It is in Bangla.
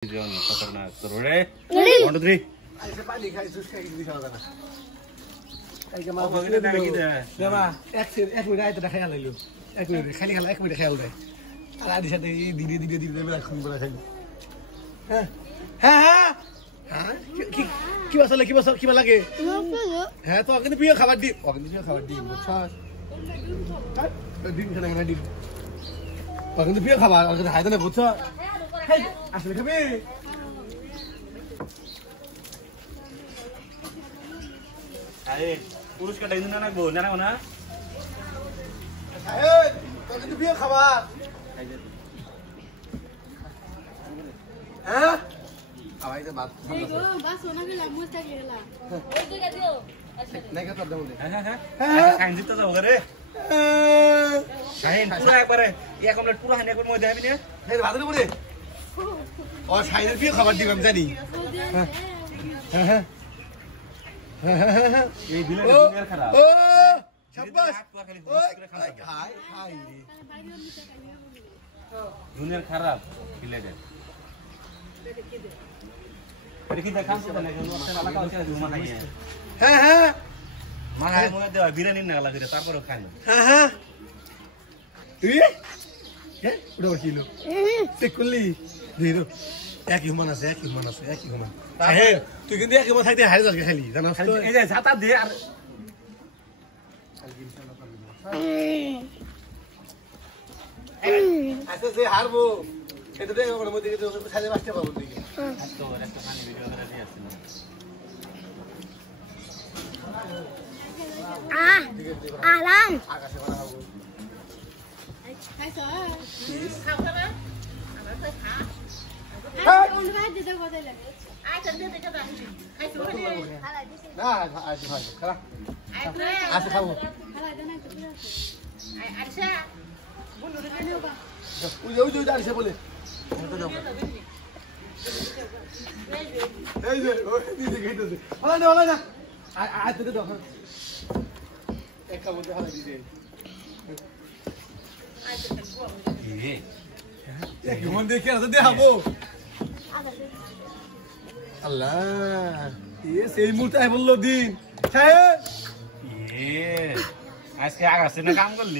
खतरनाक करो रे 1 2 3 ऐसे पानी खाई जूस खाई की दिखा देना ऐके मा बगले ना की दे देमा एक मिनिट आइ त देखाइ हाल्यो एक मिनिट खाली खाला एक मिनिट देखाइ हाल्दै आला दिशा त दिदी बेला खुन बला खाइ हा কি লাগে হ্যাঁ তো কিন্তু প্রিয় খাবার দি বুঝছ দিন খানা না দিন কিন্তু প্রিয় খাবার কিন্তু হাইতে না বুঝছ আসলে খাবে আরে পুরস্কার দাইন না গো না না এই তো কিন্তু প্রিয় খাবার হ্যাঁ আবাই তো বাত এই গো বাস সোনা গেলা মুস্তা গেলা ওই দিকে দিও নাকি তো দাও হ্যাঁ খাইন জিত যাও রে খাইন পুরো একবারে এক অমলেট পুরো হানি একবার মই দেখাবি না এই ভাতরে পড়ে ও খাইনের প্রিয় খাবার দিম আমি জানি হ্যাঁ এই বিলে দুনিয়ার খারাপ ও শাবাশ ওই খাই রে দুনিয়ার খারাপ বিলে দে দেখি দেখাম তো না কেন ওটা লাগা হচ্ছে ঘুমা খাই হ্যাঁ মাথায় মনে দেওয়া বিরিয়ানি না লাগে তারপরে খাই হ্যাঁ ওটা কিলো সেকুলি ধীরো এক হিউম্যান আছে হ্যাঁ তুই কিন্তু এক হিউম্যান থাকতে হারিয়ে যাস খালি জানাস তো এই যে ছাতা দে আর আচ্ছা যে হারবো এটা দেখো আমার মধ্যে কিন্তু সাজে বাঁচতে পারবো তুই তো একটা খানি ভিডিও করে দিয়ে আসছি আলাম আকাশে করা হবো খাইছো খাওয়া না আমার তো খা আই কোন ভাই দিতে কথা লাগে আই চল দে দেখে দাও খাইছো খালা দিছে না আজ ভাই খালা আজ খাবো খালা দেনা তো পুরো আই আচ্ছা বন্ধু রে নেও বা ওই দাঁড়িয়ে বলে এই যে ওই দিদি গেইতেছে হলা না আজ তো দাও এক কাম মধ্যে হলা দিছেন এক মন দেখে আর দেখাবো আল্লাহ এই সেই মুহূর্তে বললো দিন সাহেব আজকে আগাছে না কাম করলি